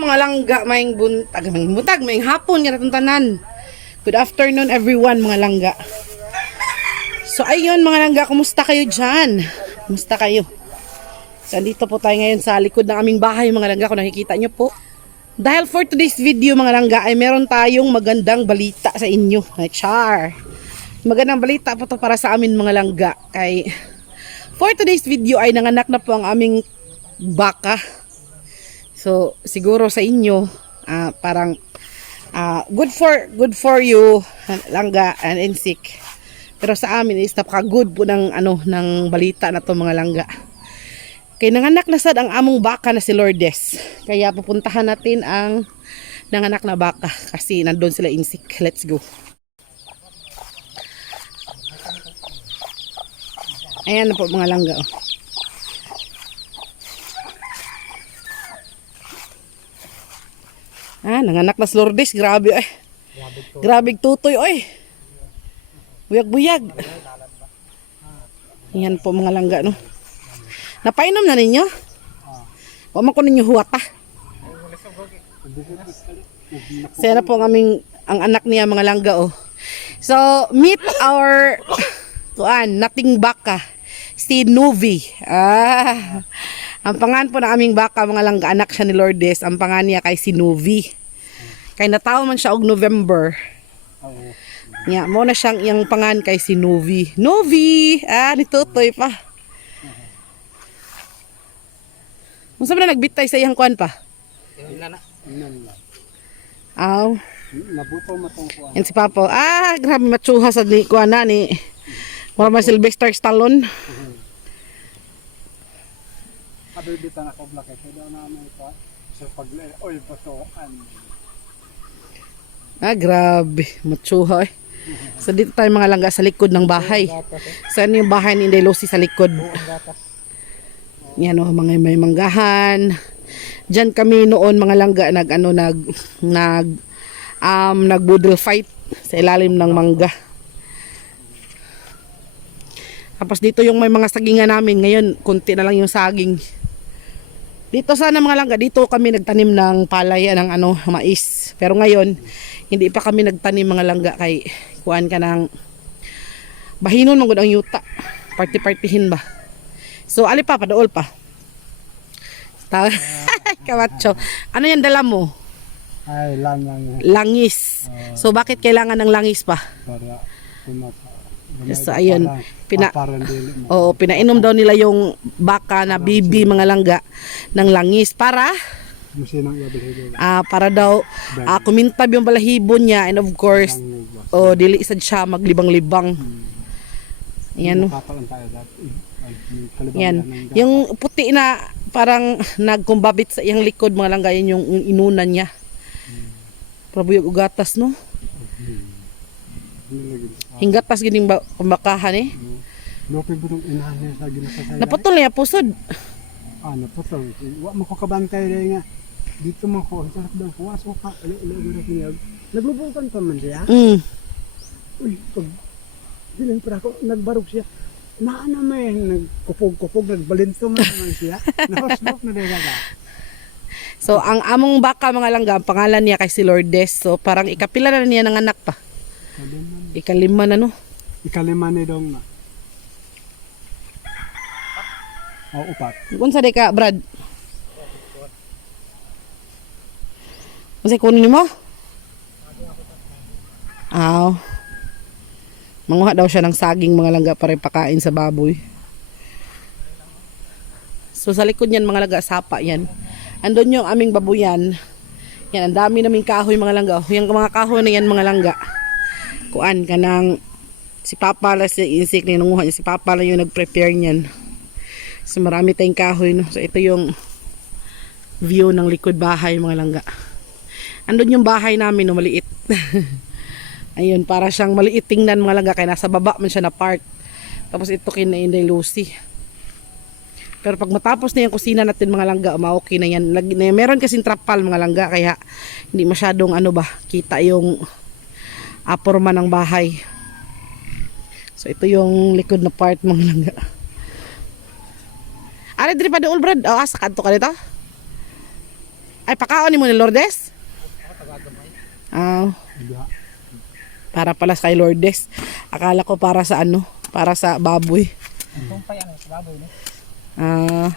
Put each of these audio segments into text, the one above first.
mga langga, maying buntag, maying hapon, nga natong tanan. Good afternoon everyone mga langga. So ayun mga langga, kumusta kayo dyan? Kumusta kayo? So andito po tayo ngayon sa likod ng aming bahay mga langga, kung nakikita nyo po. Dahil for today's video mga langga ay meron tayong magandang balita sa inyo. Char! Magandang balita po to para sa amin mga langga. For today's video ay nanganak na po ang aming baka. So siguro sa inyo parang good for you langga and insik. Pero sa amin is napaka-good po ng ng balita na to mga langga. Kaya nanganak na sad ang among baka na si Lourdes. Kaya pupuntahan natin ang nanganak na baka kasi nandun sila insik. Let's go. Ayan na po mga langga. Nanganak na si Lourdes. Grabe eh. Grabe tutoy oy. Buyag-buyag. Ayan po mga langga no. Napainom na ninyo? Huwag man ko ninyo huwata. Sana po ang anak niya mga langga oh. So meet our nating baka, si Novi. Ang pangalan po ng aming baka mga langga, anak siya ni Lourdes. Ang pangalan niya kay si Novi. Kay natawa man siya og November. Mo na siyang iyang pangalan kay si Novi. Novi! Ni Totoy pa. Kung saan na nagbitay sa iyang kuan pa? Aw. Nabuto matong kuan. Yan si Papo. Grabe matsuha sa ni kuan na ni Mama Sylvester Stallone. Kabibitan ako blake. Kaya na may kuan. So paglay oy batoan. Grabe. Matsuha eh. So dito tayo mga langga sa likod ng bahay. Saan yung bahay ni Inday Lucy sa likod? Yan o, mga may manggahan. Diyan kami noon mga langga nag-boodle fight sa ilalim ng mangga. Tapos dito yung may mga sagingan namin. Ngayon, konti na lang yung saging. Dito sana mga langga, dito kami nagtanim ng palay ng mais. Pero ngayon, hindi pa kami nagtanim mga langga kay kuan ka ng bahinon mangod ang yuta. Party-partihin ba? So, ali pa, padaol pa. Kamacho. Ano yan dala mo? Ay, lang. Langis. So, bakit kailangan ng langis pa? Para So, ayun. Pinainom daw nila yung baka na bibi mga langga ng langis para para daw kumintab yung balahibo niya and of course dili sad siya maglibang-libang. Ayan. Yan. Yung puti na parang nagkumbabit sa iyang likod mga langga, yan yung inunan niya. Probuyog ugatas no? Hinggatas gining pambakahan eh. Naputol niya pusod. Naputol. Wa mo ko kabantay rin nga. Dito man ko, sarap daw ko. Waso ka, naglubungkan pa man siya. Uy, pag dilang para ako, nagbarog siya. May nagkupog-kupog, nagbalintong naman siya. Nakasbok na din ka. So, ang among baka mga langga, ang pangalan niya kay si Lourdes. So, parang ikapila na niya ng anak pa. Ikalima na no? Ikalima ni dong na. Upat. Kung sa ka, Brad? Masay kunin mo? Manguha daw siya ng saging mga langga para ipakain sa baboy. So sa likod niyan mga langga, sapa yan. Andun yung aming babuyan. Yan, ang dami naming kahoy mga langga. Yung mga kahoy na yan mga langga. Kuan ka ng si Papa la si insik ni nanguha niya. Si Papa la yung nag-prepare niyan. So marami tayong kahoy no. So ito yung view ng likod bahay mga langga. Andun yung bahay namin no, maliit. Ayun, para siyang maliit tingnan mga langga, kaya nasa baba man siya na part. Tapos ito kina Inday Lucy. Pero pag matapos na yung kusina natin mga langga, okay na yan. Meron kasing trapal mga langga, kaya hindi masyadong kita yung aporma ng bahay. So ito yung likod na part mga langga. Ari diri pa dool Brad. Asa kadto ka dito? Ay, pakaon ni mo ni Lourdes? Ah, Diha. para pala kay Lourdes. Akala ko para sa ano, para sa baboy. Itong pa yan, sa baboy, no? Ah,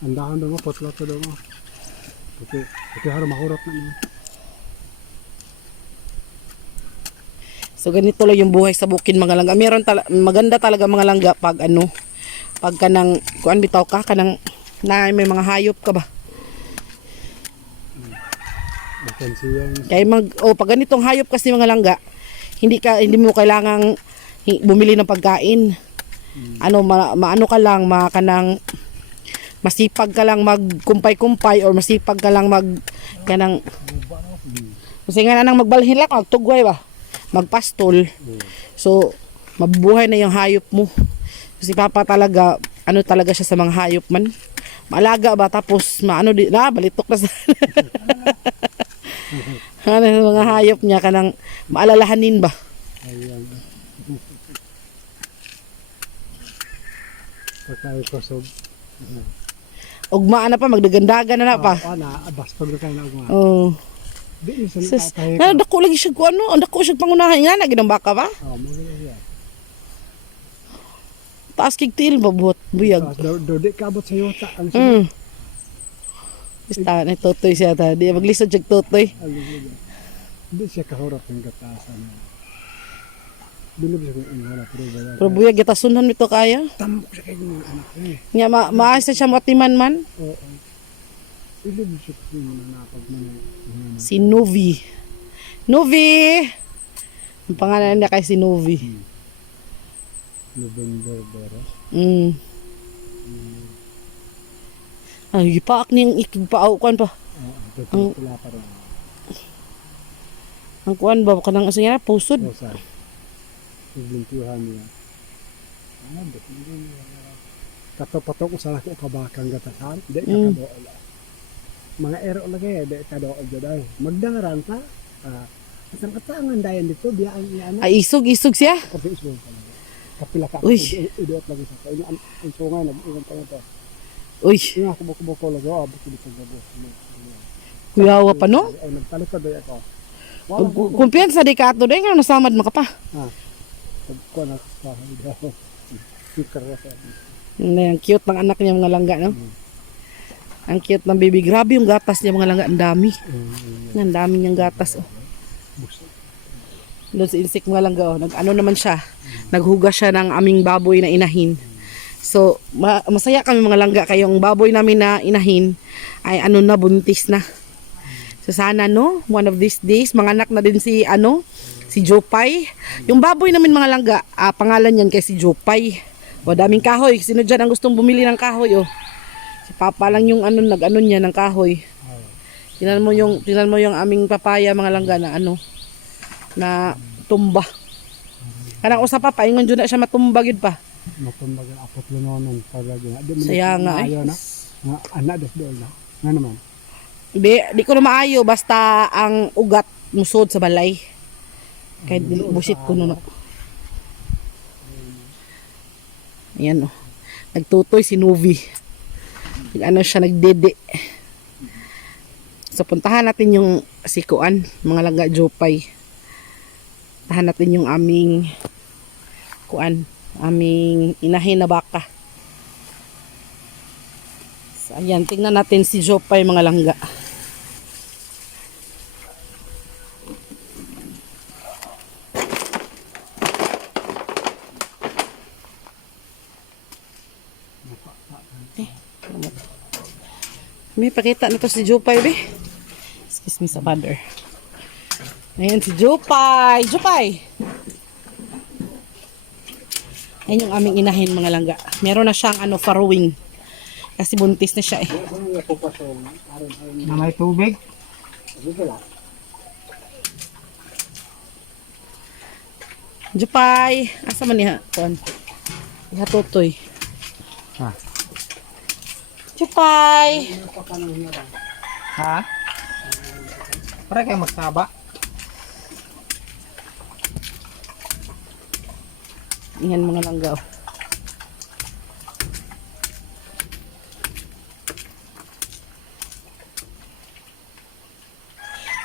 Andahan daw mo, potlat daw mo. Pati harap mahurot na mo. so ganito lang yung buhay sa bukid mga langga. Meron maganda talaga mga langga pag ano, pag kanang kuan bitaw ka kanang na may mga hayop ka ba. Mapansiyan. Kaya pag ganitong hayop kasi mga langga, hindi mo kailangang bumili ng pagkain. Ano maano ka lang, kanang masipag ka lang magkumpay-kumpay or masipag ka lang kanang kasi nga nang magbalhin lang magtugway ba, magpastol. So mabubuhay na yung hayop mo. Si Papa talaga ano talaga siya sa mga hayop man. Maalaga ba tapos balitok na sa ano yung mga hayop niya kanang maalalahanin ba. Ayan. Pagkain ko so. Ugma na pa magdagandagan na pa. Abas pag kayo na ugma. Oh. Di isa Sis, na dako lagi siya ko ano, dako siya pangunahan nga na ginang baka ba? Oh, maganda siya. Taas kig til babot buyag. Do di kabot sa yuta ang Mm. Basta na totoy siya ta. Di maglisod siya totoy. Hindi siya kahurap ng gatasan. Bilib siya kung wala pero wala. Pero buyag kita sunhan nito kaya. Tamok siya kayo mga anak eh. Nya maayos na siya matiman man. Oo. Bilib siya kung nanapag mo na. Si Novi. Novi! Ang pangalan niya kay si Novi. November bero. Mm. Ay, gipaak niyang ikigpaaw kuan pa. Oo, pula pa rin. Ang kuan ba kanang asa niya pusod. Rosa. Iblintuhan niya. Kato-patok ko sa laki kabakang gatasan. Hindi kakadool. Mga ero lagi, hindi kadool dyan. Magdangaran pa. Asang katangan dayan dito, biyaan niya anak. Ay, isog siya. Kasi ismo pa lang. Kapila ka, Uy. idiot lagi sa kayo. Ang sungay, nag-iwan pa ito. Uy, Yung ako buko-buko lagi, abot ko dito sa bus. kuyawa pa no? Ay, nagtalikod doon ako. Kumpiyansa di ka ato dahil nga nasamad mo ka pa. Pagko na sa daw. Ang cute ng anak niya mga langga, no? Ang cute ng baby. Grabe yung gatas niya mga langga. Ang dami. Ang dami niyang gatas. Oh. Doon sa insect mga langga. Oh. Ano naman siya. Naghugas siya ng aming baboy na inahin. So, masaya kami mga langga. Kayong baboy namin na inahin ay buntis na. So sana no, one of these days, manganak na din si Jopay. Yung baboy namin mga langga, pangalan yan kay si Jopay. O daming kahoy, sino dyan ang gustong bumili ng kahoy oh. Si Papa lang yung nag-ano niya ng kahoy. Tingnan mo yung aming papaya mga langga na na tumba. Kanang usa pa paingon jud na siya matumba gid pa. Matumba ang apot lunonon talaga. Saya nga Anak des doon na. Nga naman. Di ko na maayo basta ang ugat musod sa balay. Kaya busit ko nun. Ayan oh. Nagtutoy si Novi. Siya nagdede. So puntahan natin yung sikuan, mga langga Jopay. Puntahan natin yung aming aming inahin na baka. So ayan, tingnan natin si Jopay mga langga. May pakita na to si Jopay, be. Excuse me sa mother. Ayan si Jopay. Jopay! Ayan yung aming inahin mga langga. Meron na siyang farrowing. Kasi buntis na siya eh. Na may tubig. Jopay! Asa man niya? Kuan. Ihatutoy. Jopay! Ha? Para kayo magsaba. Ayan mga langga.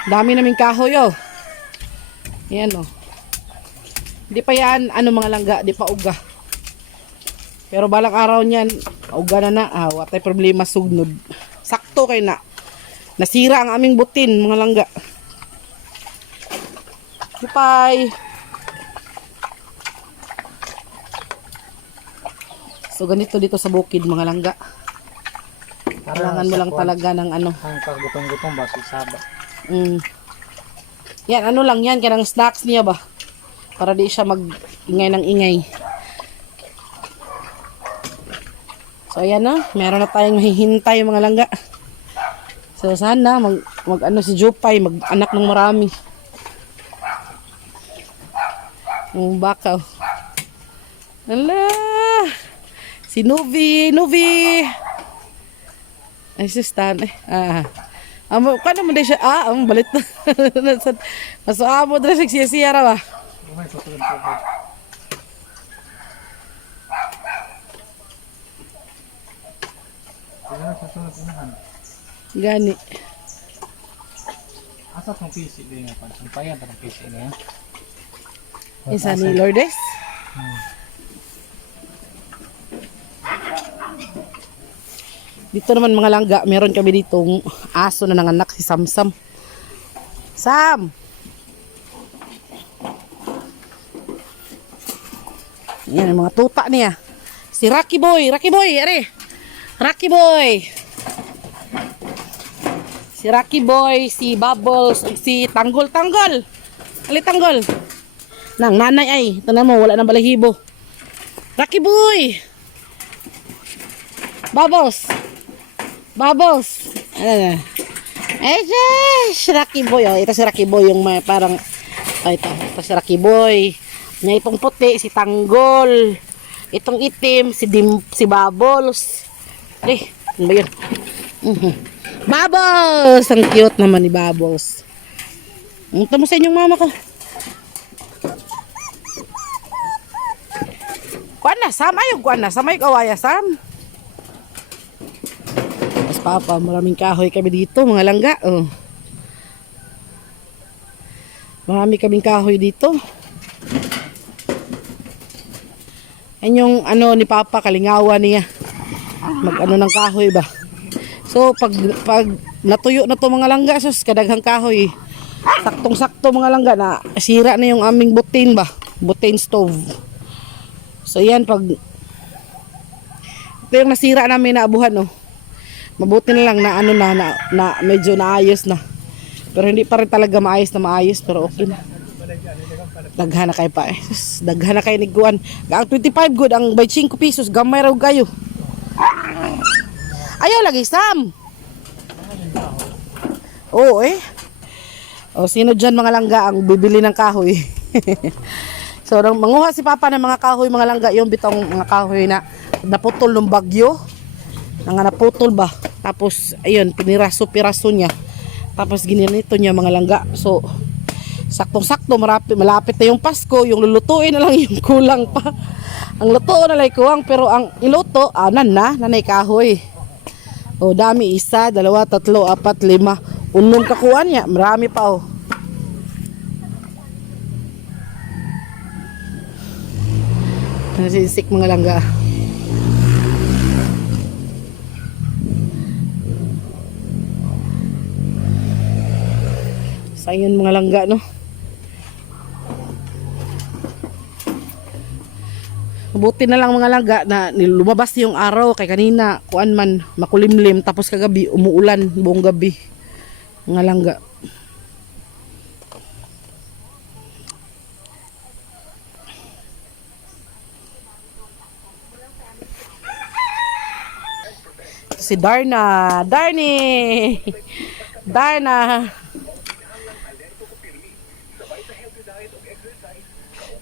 Dami naming kahoy, oh. Yan, oh. Di pa yan, ano mga langga, di pa uga. Pero balang araw niyan, uga na na. Watay problema sugnod. Sakto kay na. Nasira ang aming butin, mga langga. Bye. So ganito dito sa bukid, mga langga. Kailangan mo lang talaga ng ano. Ang paggutom-gutom ba, saba. Yan, ano lang yan, kanang snacks niya ba? Para di siya mag-ingay ng ingay. So ayan na, meron na tayong mahihintay mga langga. So sana mag ano si Jupay, mag-anak ng marami. Yung bakaw. Ala! Si Nuvi! Ay, sistan eh. Kano mo din siya? Ang balit na. Maso amo dra siya ra ba? Umay, tutulog-tulog. Ano sa sunod unahan? Gani. Asa tong PC din nga pa? Sampayan tong PC niya. Isa ni Lourdes. Dito naman mga langga, meron kami ditong aso na nanganak, si Samsam. Sam! Yan ang mga tuta niya. Si Rocky Boy, are! Rocky Boy! Si Rocky Boy, si Bubbles, si Tanggol. Ali Tanggol. Nang nanay ay, tanan mo, wala nang balahibo. Rocky Boy! Bubbles! Ano na? Si Rocky Boy. Oh, ito si Rocky Boy, yung may parang, ito si Rocky Boy. Nya itong puti, si Tanggol. Itong itim, si Bubbles. Ano ba yun? Bubbles! Ang cute naman ni Bubbles. Ito mo sa inyong mama ko. Kuan na, Sam. Ayog, kuan na. Samay kawaya, Sam. Mas papa, maraming kahoy kami dito, mga langga. Oh. Marami kaming kahoy dito. Yan yung ano ni Papa, kalingawa niya. Mag-ano ng kahoy ba. So pag natuyo na to mga langga, sus kadaghang kahoy. Saktong-sakto mga langga na sira na yung aming butin ba. Butin stove. So yan pag ito yung nasira namin na abuhan oh. Mabuti na lang na ano na medyo naayos na. Pero hindi pa rin talaga maayos pero okay na. Daghana kay pa eh. Daghana kay niguan. Ang 25 good ang 25 pesos gamay raw kayo. Ayaw lagi Sam. Oo eh. O sino dyan mga langga ang bibili ng kahoy? So manguha si Papa ng mga kahoy mga langga, yung bitong mga kahoy na naputol ng bagyo. Nang naputol ba? Tapos ayun, piniraso-piraso niya. Tapos ginanito niya mga langga. So saktong-sakto, malapit na yung Pasko, yung lulutuin na lang yung kulang pa. Ang luto na lang kuwang, pero ang iluto, nanay kahoy. O dami, 1, 2, 3, 4, 5, 6 kakuan niya, marami pa oh. Nasisik mga langga. Sayang mga langga no. Buti na lang mga langga na lumabas yung araw kay kanina kuan man makulimlim tapos kagabi umuulan buong gabi. Mga langga. Si Darna.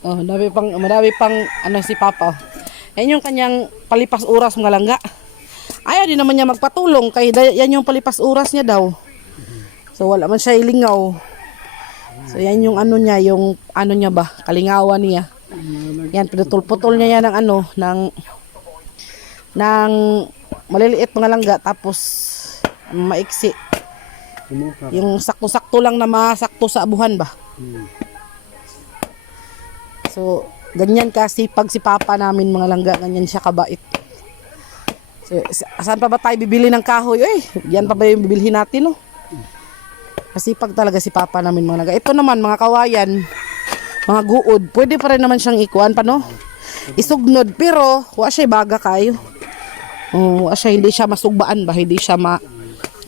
Oh, madami pang ano si Papa. Yan yung kanyang palipas oras mga langga. Ayaw din naman niya magpatulong kay yan yung palipas oras niya daw. So wala man siya ilingaw. So yan yung ano niya, yung ano niya ba, kalingawan niya. Yan pinutol-putol niya yan ng ano, ng maliliit mga langga tapos maiksi. Sumukar. Yung sakto-sakto lang na masakto sa abuhan ba. So, ganyan kasi pag si Papa namin mga langga, ganyan siya kabait. So, saan pa ba tayo bibili ng kahoy? Yan pa ba yung bibilhin natin, no? Masipag talaga si Papa namin mga langga. Ito naman, mga kawayan, mga guod, pwede pa rin naman siyang ikuan pa, no? Isugnod, pero wa siya baga kayo. Wa siya, hindi siya masugbaan ba? Hindi siya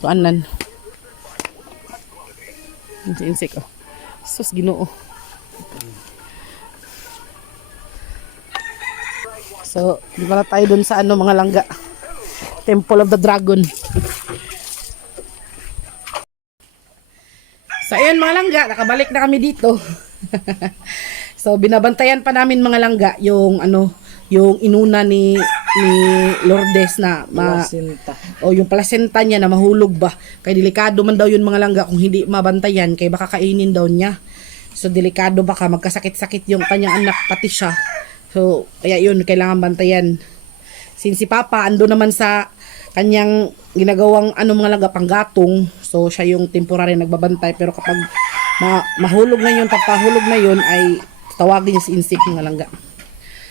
tuanan. Insik, oh. Sus, Ginoo. So, di ba na tayo dun sa mga langga? Temple of the Dragon. So, ayun mga langga, nakabalik na kami dito. So, binabantayan pa namin mga langga yung yung inuna ni Lourdes na Placenta. o yung placenta niya na mahulog ba. Kaya delikado man daw yun mga langga kung hindi mabantayan, kaya baka kainin daw niya. So, delikado baka magkasakit-sakit yung kanyang anak pati siya. So, kaya yun, kailangan bantayan. Since si Papa, ando naman sa kanyang ginagawang mga langga, panggatong. So, siya yung temporary nagbabantay. Pero kapag mahulog na yun, pagpahulog na yun, ay tawagin niya si insik mga langga.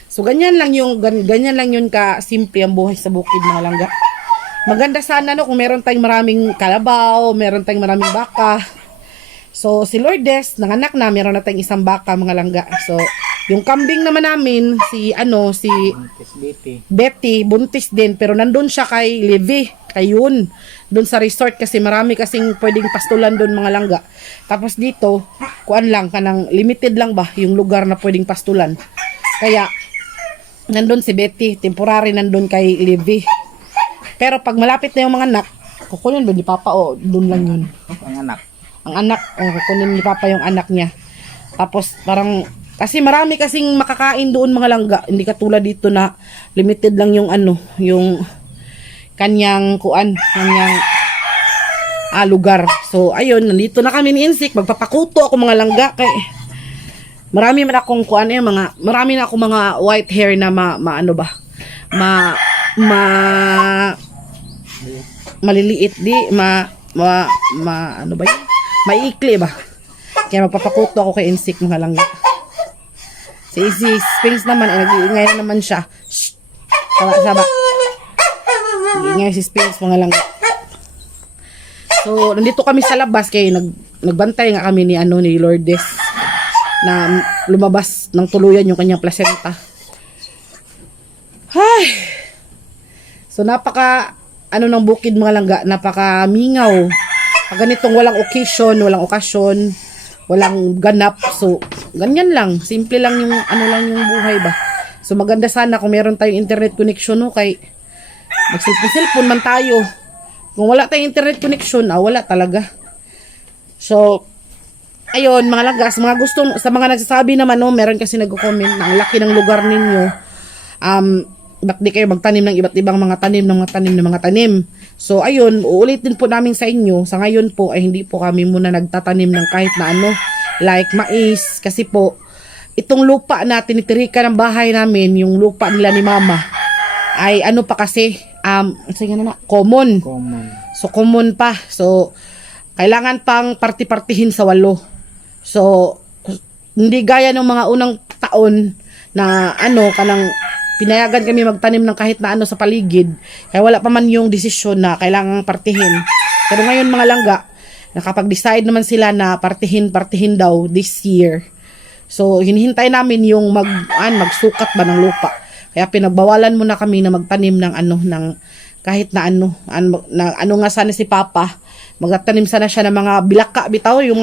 So, ganyan lang yun ka simple ang buhay sa bukid mga langga. Maganda sana kung meron tayong maraming kalabaw, meron tayong maraming baka. So, si Lourdes, nanganak na, meron na tayong isang baka mga langga. So, yung kambing naman namin, si Betty, buntis din, pero nandun siya kay Levi, kay doon sa resort kasi marami kasing pwedeng pastulan doon mga langga. Tapos dito, kuan lang, kanang limited lang ba yung lugar na pwedeng pastulan. Kaya, nandun si Betty, temporary nandun kay Levi. Pero pag malapit na yung mga anak, kukunin doon ni Papa, doon lang yun. Ang anak, kukunin ni Papa yung anak niya. Tapos parang, kasi marami kasing makakain doon mga langga. Hindi katulad dito na limited lang yung yung kanyang lugar. So, ayun, nandito na kami ni Insik. Magpapakuto ako mga langga. Kay, marami na akong marami na akong mga white hair na maliliit maiikli ba? Kaya magpapakuto ako kay Insik mga langga. Si Sphinx naman, nag-iingay na naman siya. Shh! Saba. Nag-iingay si Sphinx mga langga. So, nandito kami sa labas kaya nagbantay nga kami ni Lourdes na lumabas ng tuluyan yung kanyang placenta. Ay! So, ng bukid mga langga, napaka mingaw. Pag ganitong walang okasyon, walang ganap. So, ganyan lang. Simple lang yung yung buhay ba. So, maganda sana kung meron tayong internet connection, no? Kay magsilpon-silpon man tayo. Kung wala tayong internet connection, wala talaga. So, ayun, mga lagas, sa mga nagsasabi naman, no, meron kasi nagko-comment na ang laki ng lugar ninyo. Ba't di kayo magtanim ng iba't ibang mga tanim. So, ayun, uulitin po namin sa inyo. Sa ngayon po, ay hindi po kami muna nagtatanim ng kahit na like mais. Kasi po, itong lupa na tinitirikan ng bahay namin, yung lupa nila ni Mama, ay pa kasi, common. So, common pa. So, kailangan pang parti-partihin sa 8. So, hindi gaya ng mga unang taon na kanang pinayagan kami magtanim ng kahit na sa paligid. Kaya wala pa man yung desisyon na kailangang partihin. Pero ngayon mga langga, nakapag-decide naman sila na partihin daw this year. So, hinihintay namin yung magsukat ba ng lupa. Kaya pinagbawalan muna kami na magtanim ng ng kahit na nga sana si Papa. Magtanim sana siya ng mga bilaka bitaw, yung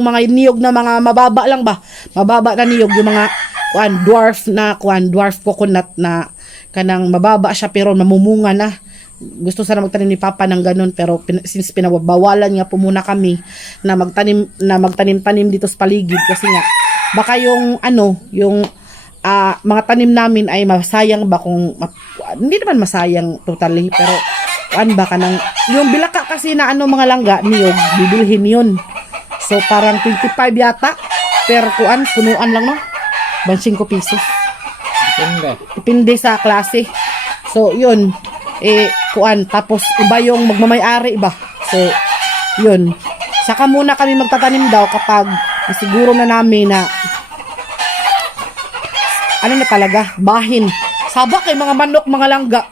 mga niyog na mga mababa lang ba. Mababa na niyog, yung mga dwarf coconut na kanang mababa siya pero mamumunga na. Gusto sana magtanim ni Papa ng ganun, pero since pinagbawalan nga po muna kami na magtanim dito sa paligid kasi nga baka yung mga tanim namin ay masayang ba kung hindi naman masayang totally, pero baka nang yung bilaka kasi na mga langga niyog bibilhin yun. So parang 25 yata per punuan lang, no? 5 pesos. Depende sa klase. So, yun. Tapos, iba yung magmamay-ari, iba. So, Yun. Saka muna kami magtatanim daw kapag siguro na namin na ano na talaga, bahin. Sabak kay mga manok, mga langga.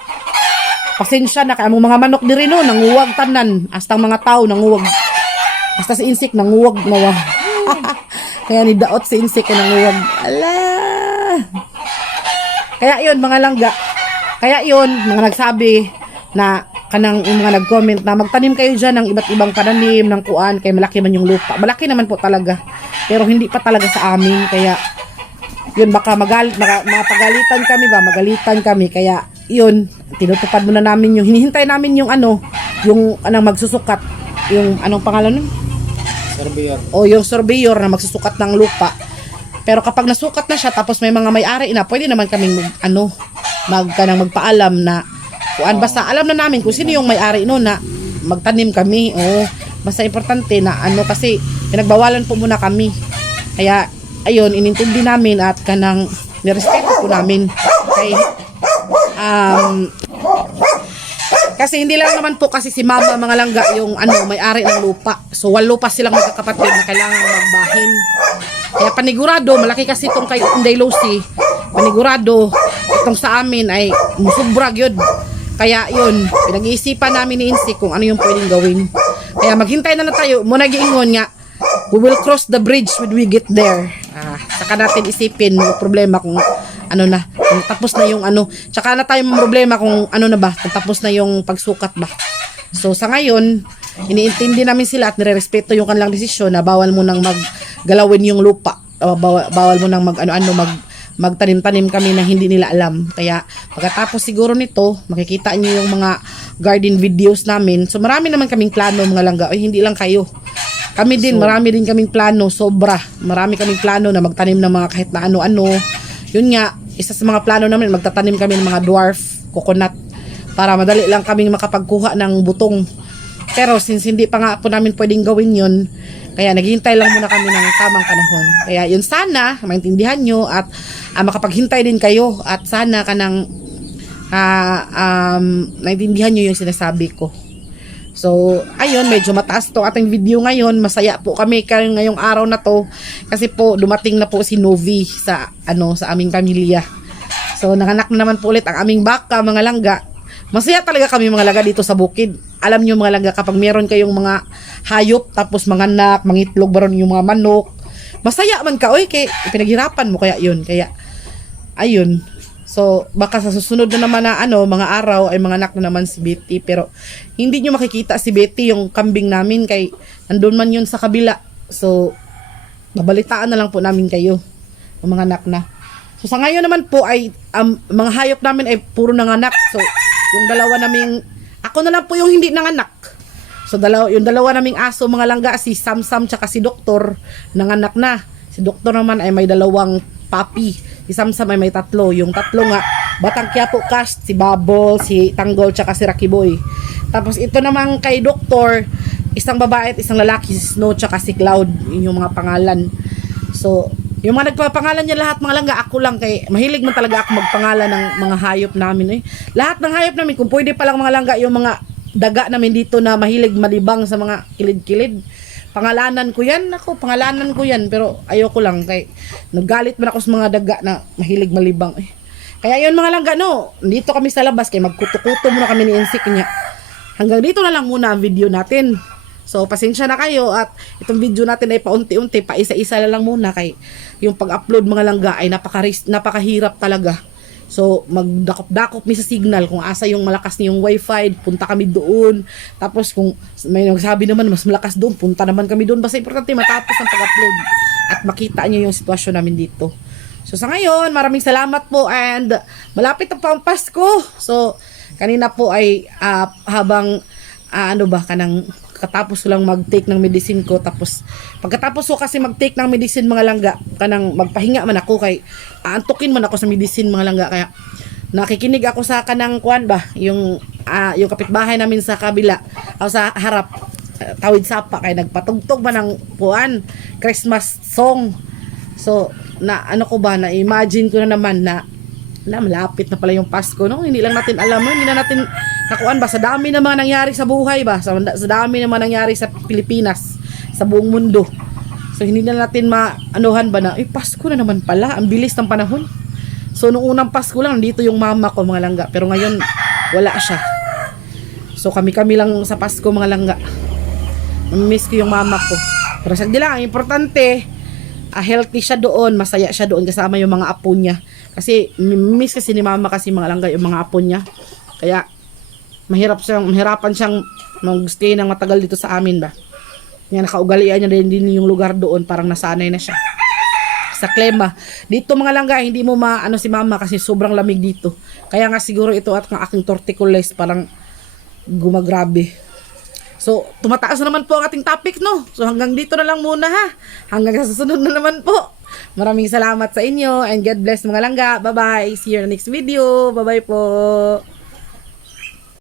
Pasensya na kay among mga manok diri no, nanguwag tanan. Hasta mga tao nanguwag. Hasta si insik nanguwag nawa. Kaya ni daot si insik nanguwag. Ala. Kaya yun mga langga. Kaya yun mga nagsabi na kanang yung mga nag-comment na magtanim kayo dyan ng iba't ibang pananim ng kuan kay malaki man yung lupa. Malaki naman po talaga. Pero hindi pa talaga sa amin. Kaya yun baka mapagalitan kami ba? Magalitan kami. Kaya yun, tinutupad muna namin yung hinihintay namin yung yung anong magsusukat. Yung anong pangalan nun? Surveyor. O yung surveyor na magsusukat ng lupa. Pero kapag nasukat na siya tapos may mga may-ari na, pwede naman kaming magpaalam na kuan basta alam na namin kung sino yung may-ari no na magtanim kami. O basta importante na kasi pinagbawalan po muna kami. Kaya ayun, inintindi namin at kanang nirespeto po namin. Kasi hindi lang naman po kasi si mama mga langga yung may-ari ng lupa. So 8 pa silang magkakapatid na kailangan magbahin. Kaya panigurado, malaki kasi itong kay Inday Lucy. Panigurado, itong sa amin ay musubra yun. Kaya yun, pinag-iisipan namin ni Insik kung ano yung pwedeng gawin. Kaya maghintay na tayo, muna giingon nga, we will cross the bridge when we get there. Saka natin isipin yung problema kung kung tapos na yung tsaka na tayo problema kung na ba, kung tapos na yung pagsukat ba. So sa ngayon, iniintindi namin sila at nirerespeto yung kanilang desisyon na bawal mo nang maggalawin yung lupa. Bawal mo nang magtanim-tanim kami na hindi nila alam. Kaya pagkatapos siguro nito, makikita niyo yung mga garden videos namin. So marami naman kaming plano mga langga. Hindi lang kayo. Kami din, marami din kaming plano, sobra. Marami kaming plano na magtanim ng mga kahit na ano-ano. Yun nga, isa sa mga plano namin, magtatanim kami ng mga dwarf coconut para madali lang kaming makapagkuha ng butong. Pero since hindi pa nga po namin pwedeng gawin yun, kaya naghihintay lang muna kami ng tamang panahon. Kaya yun sana, maintindihan nyo at makapaghintay din kayo at sana kanang naintindihan nyo yung sinasabi ko. So, ayun, medyo mataas to ating video ngayon. Masaya po kami ngayong araw na to kasi po dumating na po si Novi sa aming pamilya. So, nanganak na naman po ulit ang aming baka, mga langga. Masaya talaga kami mga langga dito sa bukid. Alam nyo mga langga, kapag meron kayong mga hayop, tapos mga anak, mangitlog baron yung mga manok, masaya man ka, kaya pinaghirapan mo kaya yun. Kaya, ayun. So, baka sa susunod na naman na mga araw ay mga anak na naman si Betty. Pero, hindi nyo makikita si Betty yung kambing namin kay nandun man yun sa kabila. So, babalitaan na lang po namin kayo, mga anak na. So, sa ngayon naman po ay mga hayop namin ay puro nanganak. So, yung dalawa naming, ako na lang po yung hindi nanganak. So, yung dalawa naming aso, mga langga, si Samsam tsaka si Doktor, nanganak na. Si Doktor naman ay may 2 puppy. Si Samsam ay may 3. Yung 3 nga, Batang Quiapo Cast, si Bubble, si Tanggol, tsaka si Rocky Boy. Tapos ito naman kay Doktor, isang babae at isang lalaki, si Snow, tsaka si Cloud. Yun yung mga pangalan. So, yung mga nagpapangalan niya lahat mga langga, ako lang kay mahilig man talaga ako magpangalan ng mga hayop namin. Lahat ng hayop namin, kung pwede pa lang mga langga, yung mga daga namin dito na mahilig malibang sa mga kilid-kilid. Pangalanan ko yan, pero ayoko lang kay nagalit man ako sa mga daga na mahilig malibang. Kaya yun mga langga, dito kami sa labas kay magkuto-kuto muna kami ni Insik niya. Hanggang dito na lang muna ang video natin. So pasensya na kayo at itong video natin ay paunti-unti, pa isa-isa na lang muna kay yung pag-upload mga langga ay napakahirap talaga. So, magdakop-dakop mi sa signal kung asa yung malakas niyong wifi, punta kami doon. Tapos kung may nagsabi naman mas malakas doon, punta naman kami doon. Basta importante matapos ang pag-upload at makita niyo yung sitwasyon namin dito. So, sa ngayon, maraming salamat po and malapit na pa ang Pasko. So, kanina po ay habang kanang katapos ko lang mag-take ng medicine ko, tapos pagkatapos ko kasi mag-take ng medicine mga langga, kanang magpahinga man ako kay aantukin man ako sa medicine mga langga, kaya nakikinig ako sa kanang kuan ba, yung kapitbahay namin sa kabila o sa harap, tawid sapa, kay nagpatugtog man ng kuan Christmas song. So na na-imagine ko na naman na malapit na pala yung Pasko, hindi lang natin alam, hindi na natin Kakuan ba, sa dami na mga nangyari sa buhay ba, sa dami na mga nangyari sa Pilipinas, sa buong mundo. So hindi na natin maanuhan ba na, Pasko na naman pala, ang bilis ng panahon. So nung unang Pasko lang, dito yung mama ko mga langga, pero ngayon wala siya. So kami-kami lang sa Pasko mga langga. Miss ko yung mama ko. Pero sa lang, ang importante, healthy siya doon, masaya siya doon kasama yung mga apo niya. Kasi miss kasi ni mama kasi mga langga yung mga apo niya. Kaya mahirapan siyang mag-stay ng matagal dito sa amin ba. Nga nakaugalian niya din yung lugar doon, parang nasanay na siya. Sa Klema. Dito mga langga, hindi mo maano si mama kasi sobrang lamig dito. Kaya nga siguro ito at ng aking torticolis parang gumagrabe. So, tumataas na naman po ang ating topic, no? So, hanggang dito na lang muna, ha? Hanggang sa susunod na naman po. Maraming salamat sa inyo and God bless mga langga. Bye-bye. See you in the next video. Bye-bye po.